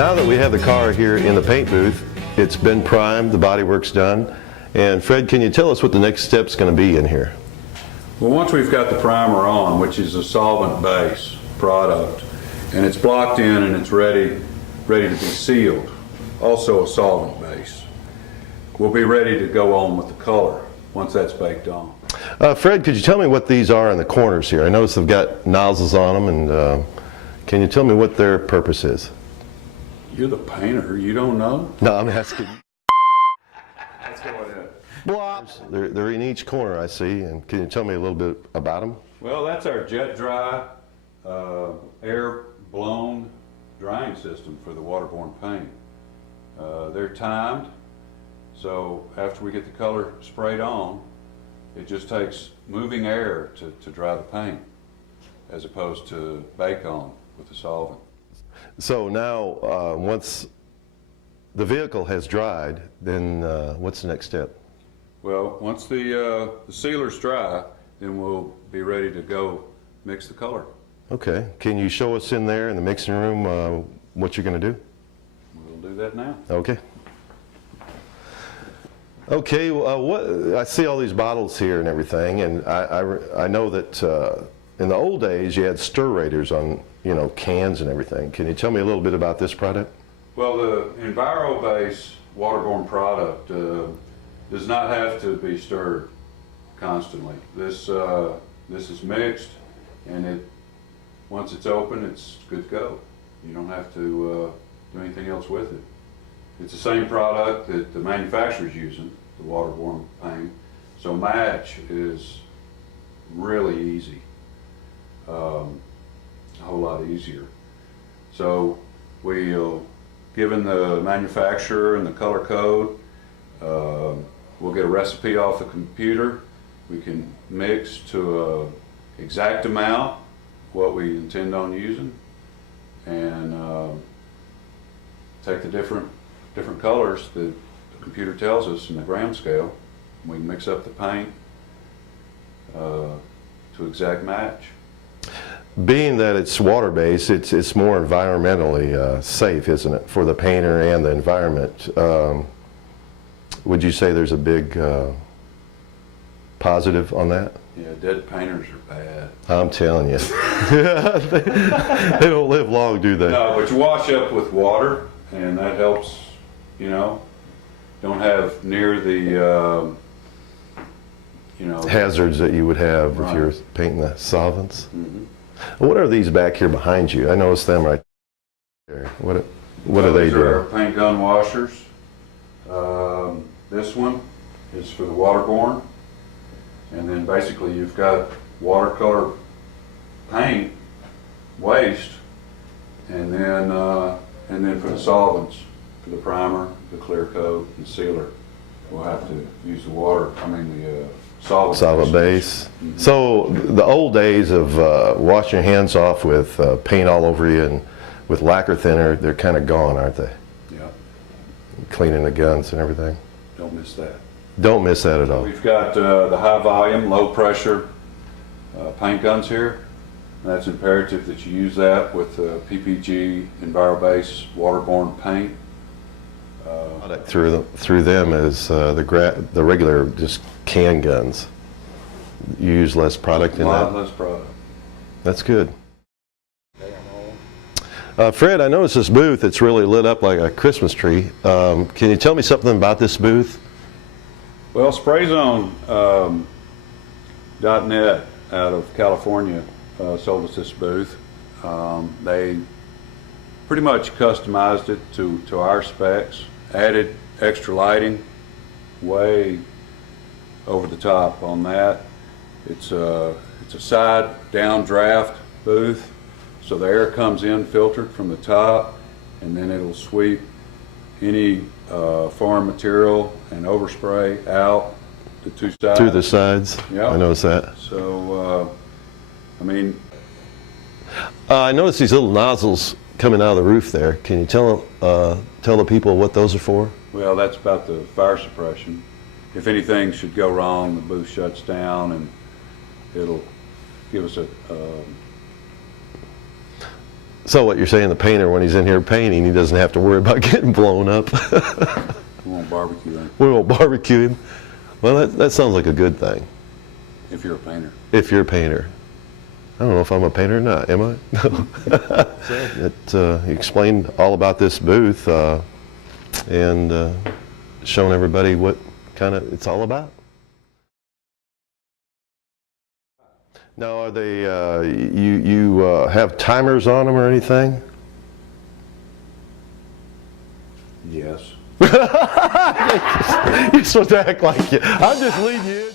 Now that we have the car here in the paint booth, it's been primed, the bodywork's done. And Fred, can you tell us what the next step's going to be in here? Well, once we've got the primer on, which is a solvent base product, and it's blocked in and it's ready to be sealed, also a solvent base, we'll be ready to go on with the color once that's baked on. Fred, could you tell me what these are in the corners here? I notice they've got nozzles on them, and can you tell me what their purpose is? You're the painter, you don't know? No, I'm asking. Let's go ahead. They're in each corner, I see, and can you tell me a little bit about them? Well, that's our jet dry, air blown drying system for the waterborne paint. They're timed, so after we get the color sprayed on, it just takes moving air to dry the paint, as opposed to bake on with the solvent. So now, once the vehicle has dried, then what's the next step? Well, once the sealer's dry, then we'll be ready to go mix the color. Okay. Can you show us in there in the mixing room what you're going to do? We'll do that now. Okay. Okay. What I see all these bottles here and everything, and I know that in the old days you had stirrators on cans and everything. Can you tell me a little bit about this product? Well, the Envirobase waterborne product does not have to be stirred constantly. This is mixed, and once it's open, it's good to go. You don't have to do anything else with it. It's the same product that the manufacturer's using, the waterborne paint, so match is really easy, a whole lot easier. So given the manufacturer and the color code, we'll get a recipe off the computer. We can mix to an exact amount what we intend on using, and take the different colors that the computer tells us in the gram scale. We can mix up the paint to exact match. Being that it's water-based, it's more environmentally safe, isn't it, for the painter and the environment? Would you say there's a big positive on that? Yeah, dead painters are bad. I'm telling you. They don't live long, do they? No, but you wash up with water, and that helps, don't have near the, hazards that you would have right. if you're painting the solvents. Mm-hmm. What are these back here behind you? I noticed them right there. What are they These doing? are our paint gun washers. This one is for the waterborne, and then basically you've got watercolor paint waste, and then for the solvents, for the primer, the clear coat, and sealer, we'll have to use the solvent base. Mm-hmm. So the old days of washing your hands off with paint all over you and with lacquer thinner, they're kind of gone, aren't they? Yeah. Cleaning the guns and everything. Don't miss that. Don't miss that at all. We've got the high volume, low pressure paint guns here. That's imperative that you use that with PPG Envirobase waterborne paint. Through them is the regular just can guns. You use less product in that? A lot less product. That's good. Fred, I noticed this booth, it's really lit up like a Christmas tree. Can you tell me something about this booth? Well, SprayZone.net out of California sold us this booth. They pretty much customized it to our specs, added extra lighting, way over the top on that. It's a side down draft booth, so the air comes in filtered from the top, and then it'll sweep any foreign material and overspray out the two sides. Through the sides? Yeah. I noticed that. So, I noticed these little nozzles coming out of the roof there. Can you tell the people what those are for? well, that's about the fire suppression. If anything should go wrong, the booth shuts down and it'll give us So what you're saying, the painter, when he's in here painting, he doesn't have to worry about getting blown up. We won't barbecue him We won't barbecue him. Well, that sounds like a good thing, if you're a painter. if you're a painter. I don't know if I'm a painter or not, am I? You explained all about this booth and shown everybody what kind of it's all about. Now, are they, you have timers on them or anything? Yes. You're supposed to act like you. I'm just leading you in.